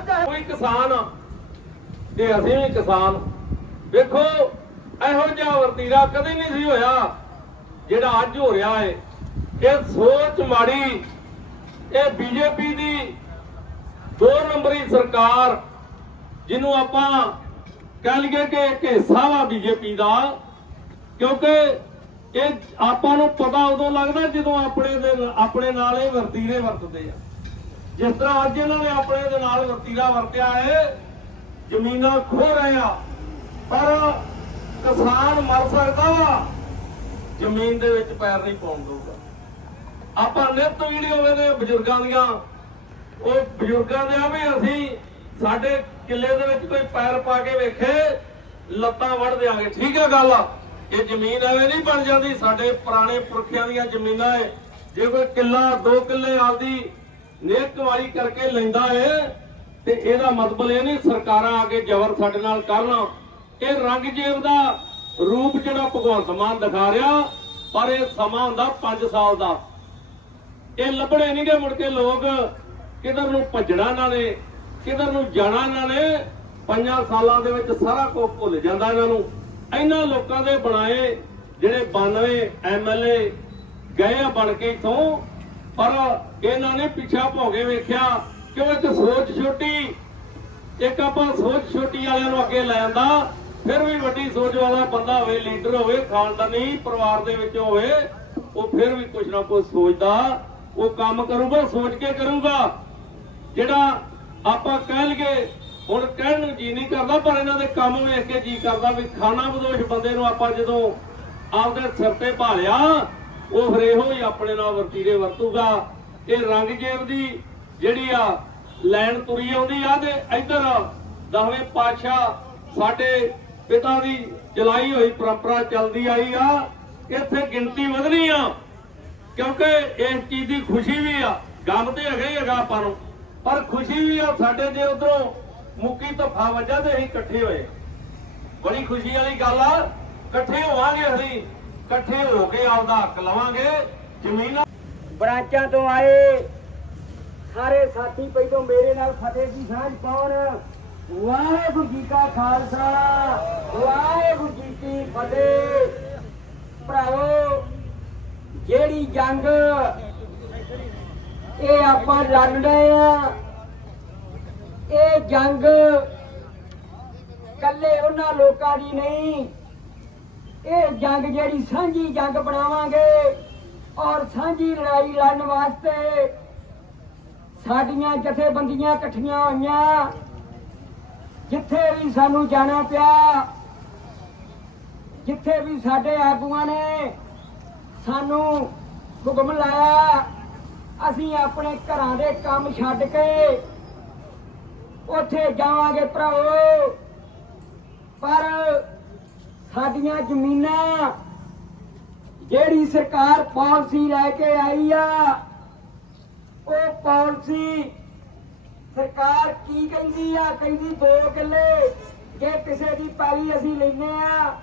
ਮਜਾਬ ਕੋਈ ਕਿਸਾਨ ਆ। ਤੇ ਅਸੀਂ ਵੀ ਕਿਸਾਨ, ਵੇਖੋ, ਇਹੋ ਜਿਹਾ ਵਰਤੀਰਾ ਕਦੇ ਨਹੀਂ ਸੀ ਹੋਇਆ, ਜਿਹੜਾ ਅੱਜ ਹੋ ਰਿਹਾ ਹੈ ਇਹ ਸੋਚ ਮਾੜੀ, ਇਹ ਬੀਜੇਪੀ ਦੀ ਦੋ ਨੰਬਰੀ ਸਰਕਾਰ, ਜਿਹਨੂੰ ਆਪਾਂ ਕਹਿ ਲਈਏ ਕਿ ਇੱਕ ਹਿੱਸਾ ਵਾ ਬੀਜੇਪੀ ਦਾ, ਕਿਉਂਕਿ ਇਹ ਆਪਾਂ ਨੂੰ ਪਤਾ ਉਦੋਂ ਲੱਗਦਾ ਜਦੋਂ ਆਪਣੇ ਦੇ ਆਪਣੇ ਨਾਲ ਇਹ ਵਰਤੀਰੇ ਵਰਤਦੇ ਆ। ਜਿਸ ਤਰ੍ਹਾਂ ਅੱਜ ਇਹਨਾਂ ਨੇ ਆਪਣੇ ਦੇ ਨਾਲ ਵਰਤੀਰਾ ਵਰਤਿਆ ਹੈ, ਜ਼ਮੀਨਾਂ ਖੋ ਰਹੇ ਆ, ਪਰ ਕਿਸਾਨ ਮਰ ਸਕਦਾ ਵਾ, ਜ਼ਮੀਨ ਦੇ ਵਿੱਚ ਪੈਰ ਨਹੀਂ ਪਾਉਣ ਦਊਗਾ। ਆਪਾਂ ਨਿਤ ਵੀਡੀਓ ਵੇਲੇ ਬਜ਼ੁਰਗਾਂ ਦੀਆਂ। ਉਹ ਬਜ਼ੁਰਗਾਂ ਦੇ ਆ ਵੀ ਅਸੀਂ ਸਾਡੇ ਕਿੱਲੇ ਦੇ ਵਿੱਚ ਕੋਈ ਪੈਰ ਪਾ ਕੇ ਵੇਖੇ, ਲੱਤਾਂ ਵੜ ਦਿਆਂਗੇ। ਠੀਕ ਹੈ ਗੱਲ ਇਹ ਜ਼ਮੀਨ ਐਵੇਂ ਨਹੀਂ ਬਣ ਜਾਂਦੀ, ਸਾਡੇ ਪੁਰਾਣੇ ਪੁਰਖਿਆਂ ਦੀਆਂ ਜ਼ਮੀਨਾਂ ਏ ਜੇ ਕੋਈ ਕਿੱਲਾ, ਦੋ ਕਿੱਲੇ ਆਦੀ ਨੇਕ ਕਮਾਈ ਕਰਕੇ ਲੈਂਦਾ ਏ ਤੇ ਇਹਦਾ ਮਤਲਬ ਇਹ ਨਹੀਂ ਸਰਕਾਰਾਂ ਆ ਕੇ ਜ਼ਬਰ ਸਾਡੇ ਨਾਲ ਕਰਨ ਇਹ ਰੰਗ ਦਾ ਰੂਪ ਜਿਹੜਾ ਭਗਵੰਤ ਮਾਨ ਦਿਖਾ ਰਿਹਾ, ਪਰ ਇਹ ਸਮਾਂ ਹੁੰਦਾ 5 ਸਾਲ ਦਾ। ਇਹ ਲੱਭਣੇ ਨਹੀਂਗੇ ਮੁੜ ਕੇ ਲੋਕ, ਕਿਧਰ ਨੂੰ ਭੱਜਣਾ ਇਹਨਾਂ ਨੇ, ਕਿਧਰ ਨੂੰ ਜਾਣਾ ਇਹਨਾਂ ਨੇ, ਪੰਜਾਂ ਸਾਲਾਂ ਦੇ ਵਿੱਚ ਸਾਰਾ ਕੁਝ ਭੁੱਲ ਜਾਂਦਾ ਇਹਨਾਂ ਨੂੰ। ਇਹਨਾਂ ਲੋਕਾਂ ਦੇ ਬਣਾਏ ਜਿਹੜੇ 92 ਐਮਐਲਏ ਗਏ ਆ ਬਣ ਕੇ ਇਥੋਂ ਪਰ ਇਹਨਾਂ ਨੇ ਪਿੱਛਾ ਭੋਗੇ ਵੇਖਿਆ ਕਿ ਉਹ ਇੱਕ ਸੋਚ ਛੋਟੀ, ਇੱਕ ਆਪਾਂ ਸੋਚ ਛੋਟੀ ਵਾਲਿਆਂ ਨੂੰ ਅੱਗੇ ਲੈ ਆਂਦਾ, ਫਿਰ ਵੀ ਵੱਡੀ ਸੋਚ ਵਾਲਾ ਬੰਦਾ ਹੋਵੇ, ਲੀਡਰ ਹੋਵੇ, ਖਾਨਦਾਨੀ ਪਰਿਵਾਰ ਦੇ ਵਿੱਚ ਹੋਵੇ, ਉਹ ਫਿਰ ਵੀ ਕੁਝ ਨਾ ਕੁਝ ਸੋਚਦਾ, ਉਹ ਕੰਮ ਕਰੂਗਾ, ਸੋਚ ਕੇ ਕਰੂਗਾ। ਜਿਹੜਾ ਆਪਾਂ ਕਹਿ ਲਈਏ, ਹੁਣ ਕਹਿਣ ਨੂੰ ਜੀ ਨਹੀਂ ਕਰਦਾ, ਪਰ ਇਹਨਾਂ ਦੇ ਕੰਮ ਵੇਖ ਕੇ ਜੀ ਕਰਦਾ ਵੀ ਖਾਣਾ ਬਦੋਸ਼ ਬੰਦੇ ਨੂੰ ਆਪਾਂ ਜਦੋਂ ਆਪਦੇ ਸਿਰ ਤੇ ਭਾਲਿਆ ਉਹ ਫਿਰ ਇਹੋ ਹੀ ਆਪਣੇ ਨਾਲ ਵਰਤੀਰੇ ਵਰਤੂਗਾ। ਇਹ ਰੰਗ ਦੀ ਜਿਹੜੀ ਆ ਲੈਣ ਤੁਰੀ ਆਉਂਦੀ ਆ ਤੇ ਇੱਧਰ ਦਸਵੇਂ ਪਾਤਸ਼ਾਹ ਸਾਡੇ ਪਿਤਾ ਦੀ ਚਲਾਈ ਹੋਈ ਪਰੰਪਰਾ ਚੱਲਦੀ ਆਈ ਆ। ਇੱਥੇ ਗਿਣਤੀ ਵਧਣੀ ਆ, ਕਿਉਂਕਿ ਇਸ ਚੀਜ਼ ਦੀ ਖੁਸ਼ੀ ਵੀ ਆ। ਗਮ ਤੇ ਹੈਗਾ ਹੀ ਹੈਗਾ ਆਪਾਂ ਨੂੰ, ਪਰ ਖੁਸ਼ੀ ਵੀ ਆ ਸਾਡੇ ਜੇ ਉਧਰੋਂ ਮੁੱਕੀ ਧੱਫਾ ਵੱਜਾ ਤੇ ਅਸੀਂ ਇਕੱਠੇ ਹੋਏ ਬੜੀ ਖੁਸ਼ੀ ਵਾਲੀ ਗੱਲ ਆ, ਇਕੱਠੇ ਹੋਵਾਂਗੇ ਅਸੀਂ। ਇਕੱਠੇ ਹੋ ਕੇ ਆਪਦਾ ਹੱਕ ਲਵਾਂਗੇ। ਜ਼ਮੀਨਾਂ ਬ੍ਰਾਂਚਾਂ ਤੋਂ ਆਏ। ਸਾਰੇ ਸਾਥੀ ਪਹਿਲੋਂ ਮੇਰੇ ਨਾਲ ਫਤਿਹ ਦੀ ਸਾਂਝ ਪਾਉਣ। ਵਾਹਿਗੁਰੂ ਜੀ ਕਾ ਖਾਲਸਾ। ਵਾਹਿਗੁਰੂ ਜੀ ਕੀ ਫਤਿਹ। ਭਰਾਵੋ, ਜਿਹੜੀ ਜੰਗ ਇਹ ਆਪਾਂ ਲੜ ਰਹੇ ਆ, ਇਹ ਜੰਗ ਕੱਲੇ ਉਹਨਾਂ ਲੋਕਾਂ ਦੀ ਨਹੀਂ ਇਹ ਜੰਗ ਜਿਹੜੀ ਸਾਂਝੀ ਜੰਗ ਬਣਾਵਾਂਗੇ ਔਰ ਸਾਂਝੀ ਲੜਾਈ ਲੜਨ ਵਾਸਤੇ ਸਾਡੀਆਂ ਜਥੇਬੰਦੀਆਂ ਇਕੱਠੀਆਂ ਹੋਈਆਂ। ਜਿੱਥੇ ਵੀ ਸਾਨੂੰ ਜਾਣਾ ਪਿਆ, ਜਿੱਥੇ ਵੀ ਸਾਡੇ ਆਗੂਆਂ ਨੇ ਸਾਨੂੰ ਹੁਕਮ ਲਾਇਆ, ਅਸੀਂ ਆਪਣੇ ਘਰਾਂ ਦੇ ਕੰਮ ਛੱਡ ਕੇ ਉੱਥੇ ਜਾਵਾਂਗੇ ਭਰਾਓ ਪਰ ਸਾਡੀਆਂ ਜ਼ਮੀਨਾਂ ਜਿਹੜੀ ਸਰਕਾਰ ਪਾਲਿਸੀ ਲੈ ਕੇ ਆਈ ਆ, ਉਹ ਪਾਲਿਸੀ ਸਰਕਾਰ ਕੀ ਕਹਿੰਦੀ ਆ? ਕਹਿੰਦੀ 2 ਕਿੱਲੇ ਜੇ ਕਿਸੇ ਦੀ ਪੈਲੀ ਅਸੀਂ ਲੈਨੇ ਆ